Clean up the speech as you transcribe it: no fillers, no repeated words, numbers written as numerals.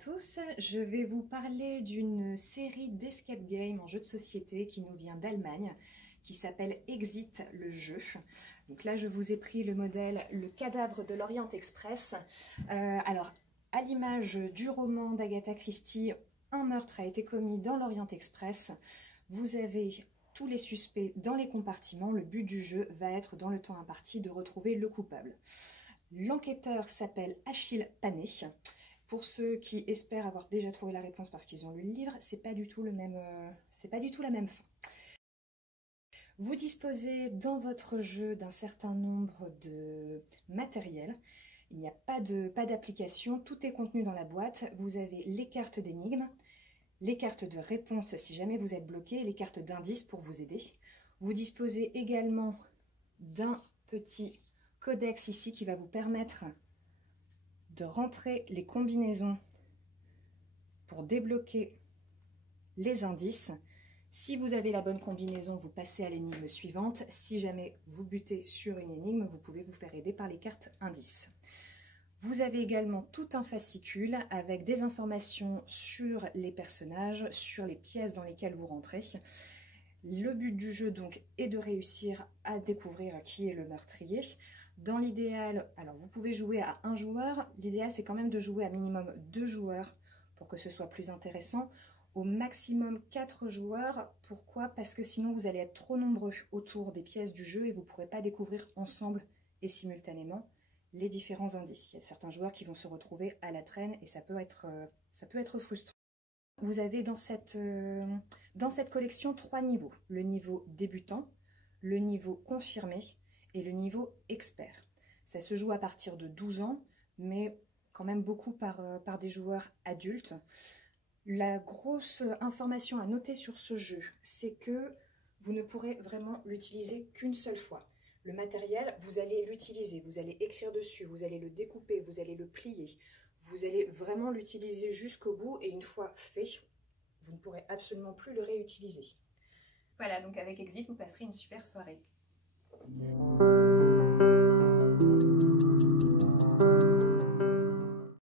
tous, je vais vous parler d'une série d'escape game en jeu de société qui nous vient d'Allemagne, qui s'appelle Exit le jeu. Donc là je vous ai pris le modèle Le cadavre de l'Orient Express. Alors à l'image du roman d'Agatha Christie, un meurtre a été commis dans l'Orient Express. Vous avez tous les suspects dans les compartiments. Le but du jeu va être, dans le temps imparti, de retrouver le coupable. L'enquêteur s'appelle Achille Panet. Pour ceux qui espèrent avoir déjà trouvé la réponse parce qu'ils ont lu le livre, c'est pas du tout la même fin. Vous disposez dans votre jeu d'un certain nombre de matériel. Il n'y a pas d'application, tout est contenu dans la boîte. Vous avez les cartes d'énigmes, les cartes de réponse si jamais vous êtes bloqué, et les cartes d'indices pour vous aider. Vous disposez également d'un petit codex ici qui va vous permettre de rentrer les combinaisons pour débloquer les indices. Si vous avez la bonne combinaison, vous passez à l'énigme suivante. Si jamais vous butez sur une énigme, vous pouvez vous faire aider par les cartes indices. Vous avez également tout un fascicule avec des informations sur les personnages, sur les pièces dans lesquelles vous rentrez. Le but du jeu donc est de réussir à découvrir qui est le meurtrier. Dans l'idéal, alors vous pouvez jouer à un joueur, l'idéal c'est quand même de jouer à minimum 2 joueurs pour que ce soit plus intéressant. Au maximum 4 joueurs, pourquoi? Parce que sinon vous allez être trop nombreux autour des pièces du jeu et vous ne pourrez pas découvrir ensemble et simultanément les différents indices. Il y a certains joueurs qui vont se retrouver à la traîne et ça peut être frustrant. Vous avez dans cette collection 3 niveaux. Le niveau débutant, le niveau confirmé et le niveau expert. Ça se joue à partir de 12 ans, mais quand même beaucoup par des joueurs adultes. La grosse information à noter sur ce jeu, c'est que vous ne pourrez vraiment l'utiliser qu'une seule fois. Le matériel, vous allez l'utiliser, vous allez écrire dessus, vous allez le découper, vous allez le plier. Vous allez vraiment l'utiliser jusqu'au bout et une fois fait, vous ne pourrez absolument plus le réutiliser. Voilà, donc avec Exit, vous passerez une super soirée.